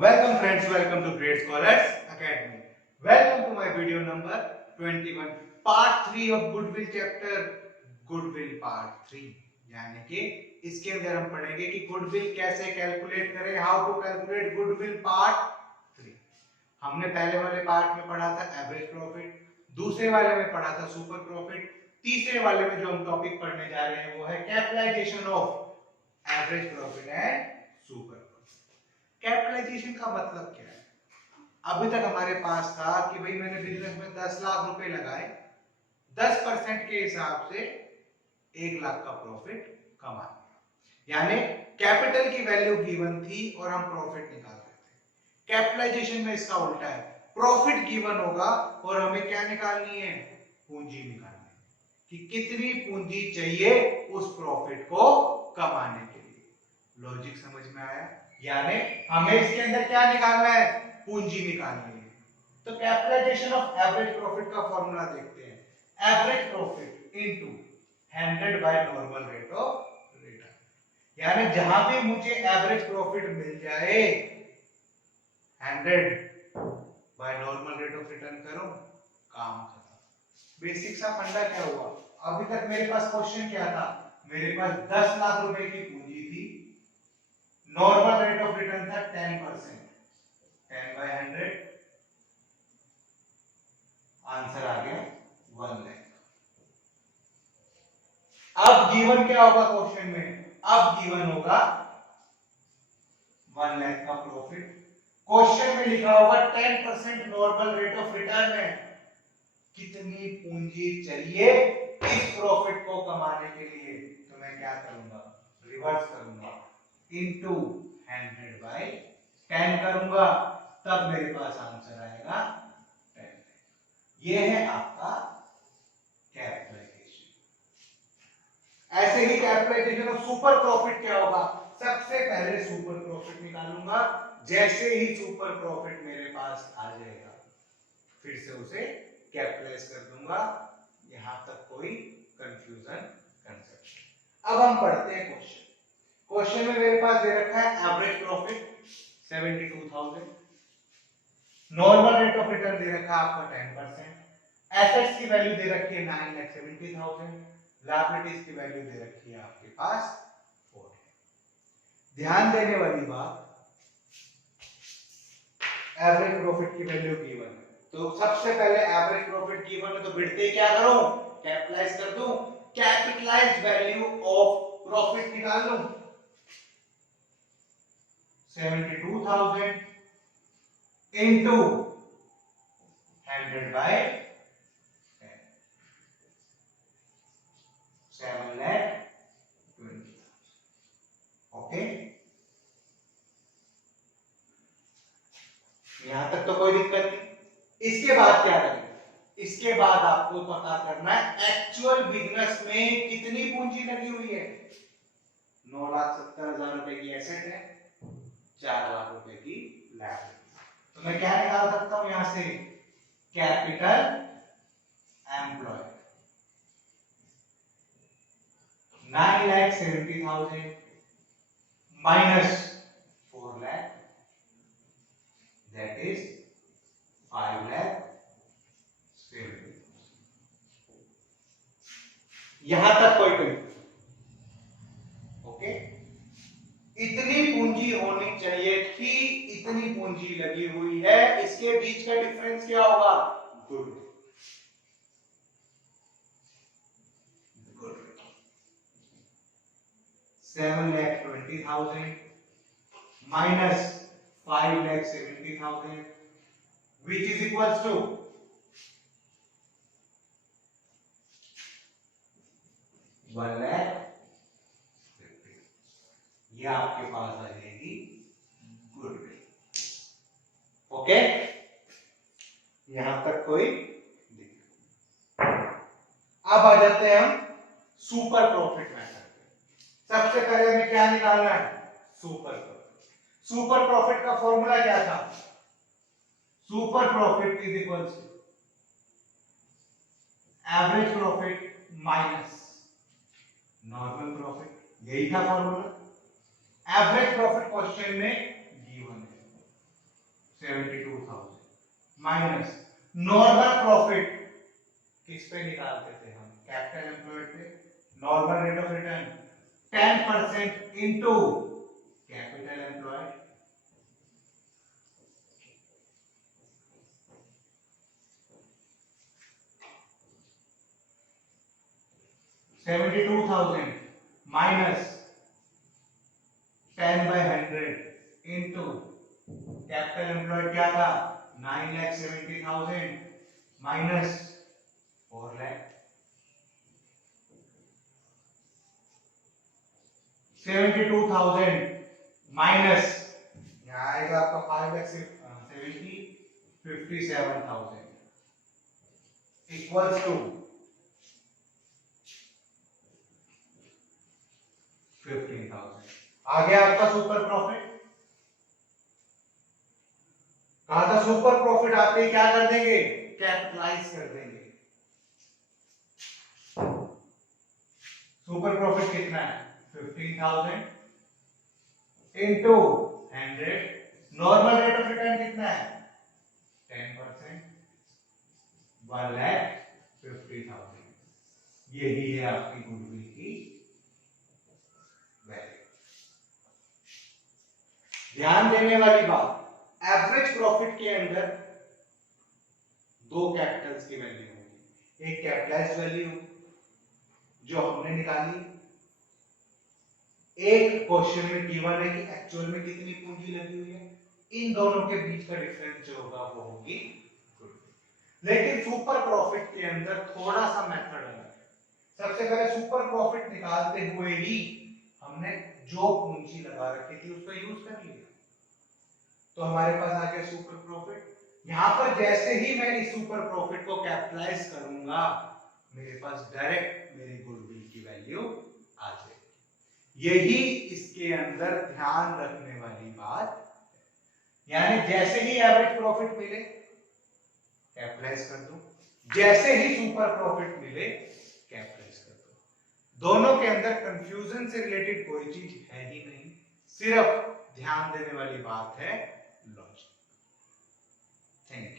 Welcome friends, welcome to Great Scholars Academy. Welcome to my video number 21, part 3 of Goodwill chapter, Goodwill part 3. यानी कि इसके अंदर हम पढ़ेंगे कि गुडविल कैसे कैलकुलेट करें, how to calculate goodwill part 3. हमने पहले वाले पार्ट में पढ़ा था एवरेज प्रॉफिट, दूसरे वाले में पढ़ा था सुपर प्रॉफिट, तीसरे वाले में जो हम टॉपिक पढ़ने जा रहे हैं वो है capitalisation of average profit and super profit. Capitalisation का मतलब क्या है? अभी तक हमारे पास था कि भाई मैंने बिजनेस में 10 लाख रुपए लगाए, 10% के हिसाब से 1 लाख का प्रॉफिट कमा लिया, यानी कैपिटल की वैल्यू गिवन थी और हम प्रॉफिट निकाल रहे थे. कैपिटलाइजेशन में इसका उल्टा है, प्रॉफिट गिवन होगा और हमें क्या निकालनी है? पूंजी निकालनी है कि कितनी पूंजी चाहिए उस प्रॉफिट को कमाने के लिए. लॉजिक समझ में आया? यानी हमें इसके अंदर क्या निकालना है? पूंजी निकालनी है. तो कैपिटलाइजेशन ऑफ एवरेज प्रॉफिट का फॉर्मूला देखते हैं. Average profit into 100 by normal rate of return. यानी जहां भी मुझे एवरेज प्रॉफिट मिल जाए 100 by normal rate of return करो, काम खत्म. बेसिक सा फंडा क्या हुआ? अभी तक मेरे पास क्वेश्चन क्या था? मेरे पास 10 लाख रुपए की पूंजी थी, नॉर्मल रेट ऑफ रिटर्न था 10%, 10 बाय 100, आंसर आ गया 1 लाख. अब गिवन क्या होगा क्वेश्चन में? अब गिवन होगा 1 लाख का प्रॉफिट. क्वेश्चन में लिखा होगा 10% नॉर्मल रेट ऑफ रिटर्न है. कितनी पूंजी चाहिए इस प्रॉफिट को कमाने के लिए? तो मैं क्या करूंगा? रिवर्स करूंगा, इनटू 100 बाय 10 करूंगा, तब मेरे पास आंसर आएगा 10. ये है आपका कैपिटलाइजेशन. ऐसे ही कैपिटलाइजेशन ऑफ सुपर प्रॉफिट क्या होगा? सबसे पहले सुपर प्रॉफिट निकालूंगा, जैसे ही सुपर प्रॉफिट मेरे पास आ जाएगा फिर से उसे कैपिटलाइज कर दूंगा. यहां तक कोई कंफ्यूजन कंसेप्ट? अब हम पढ़ते हैं क्वेश्चन. क्वेश्चन में मेरे पास दे रखा है average profit 72,000, normal rate of return दे रखा है आपका 10%, एसेट्स की वैल्यू दे रखी है 9,70,000, लायबिलिटीज की वैल्यू दे रखी है आपके पास 4. ध्यान देने वाली बात, एवरेज प्रॉफिट की वैल्यू गिवन है, तो सबसे पहले एवरेज प्रॉफिट गिवन है तो बिड़ते क्या करूं? कैपिटलाइज कर दूं. कैपिटलाइज्ड वैल्यू ऑफ प्रॉफिट निकाल लूं, 72,000 इनटू 100 बाय 10, 7,20,000. ओके, यहां तक तो कोई दिक्कत नहीं. इसके बाद क्या करें? इसके बाद आपको पता करना है एक्चुअल बिजनेस में कितनी पूंजी लगी हुई है. 9,70,000 रुपए की एसेट है, 4 लाख रुपए की लायबिलिटी. तो मैं क्या निकाल सकता हूं यहां से? Capital employ 9,70,000 minus 4 lakh, that is 5,70,000. यहां तक कोई कंफ्यूजन? ओके, इतनी पूंजी होनी चाहिए थी, इतनी पूंजी लगी हुई है, इसके बीच का डिफरेंस क्या होगा? Goodwill. 7,20,000 minus 5,70,000 which is equals to 1,50,000. ये आपके पास आ जाएगी गुडविल. ओके, यहां तक कोई दिक्कत? अब आ जाते हैं हम सुपर प्रॉफिट मेथड पे. सबसे पहले हमें क्या निकालना है? Super profit. सुपर प्रॉफिट का फॉर्मूला क्या था? Super profit is equals to average profit minus normal profit. यही था फॉर्मूला. एवरेज प्रॉफिट क्वेश्चन में गिवन है, 72,000 माइनस नॉर्मल प्रॉफिट किस पे निकालते थे हम, कैपिटल एम्प्लॉयड पे, normal rate of return 10% into capital employed, $72,000 minus 10/100 into capital employed क्या था 9,70,000 माइनस 4 लाख, 72,000 माइनस यहाँ आएगा आपका 57,000 इक्वल्स टू 15,000। आ गया आपका सुपर प्रॉफिट। कहा था सुपर प्रॉफिट आते ही क्या कर देंगे, कैपिटलाइज कर देंगे। सुपर प्रॉफिट कितना है 15,000 into 100, normal rate of return कितना है 10%, 1,50,000। यही है आपकी गुडविल की वैल्यू। ध्यान देने वाली बात, एवरेज प्रॉफिट के अंदर दो कैपिटल्स की वैल्यू होगी, एक कैपिटलाइज्ड वैल्यू जो हमने निकाली, एक क्वेश्चन में गिवन है कि एक्चुअल में कितनी पूंजी लगी हुई है, इन दोनों के बीच का डिफरेंस जो होगा वो होगी गुडविल। लेकिन सुपर प्रॉफिट के अंदर थोड़ा सा मेथड अलग है। सबसे पहले सुपर प्रॉफिट निकालते हुए ही हमने जो पूंजी लगा रखी थी उसका यूज कर लिया, तो हमारे पास आ गया सुपर प्रॉफिट। यहां पर जैसे ही मैं इस सुपर प्रॉफिट को कैपिटलाइज करूंगा मेरे पास डायरेक्ट मेरी गुडविल की वैल्यू आ जाएगी। यही इसके अंदर ध्यान रखने वाली बात, यानी जैसे ही एवरेज प्रॉफिट मिले कैपिटलाइज कर दो, जैसे ही सुपर प्रॉफिट मिले कैपिटलाइज कर दो। दोनों के अंदर कंफ्यूजन से रिलेटेड कोई चीज है ही नहीं, सिर्फ ध्यान देने वाली बात है लॉजिक। Thank you.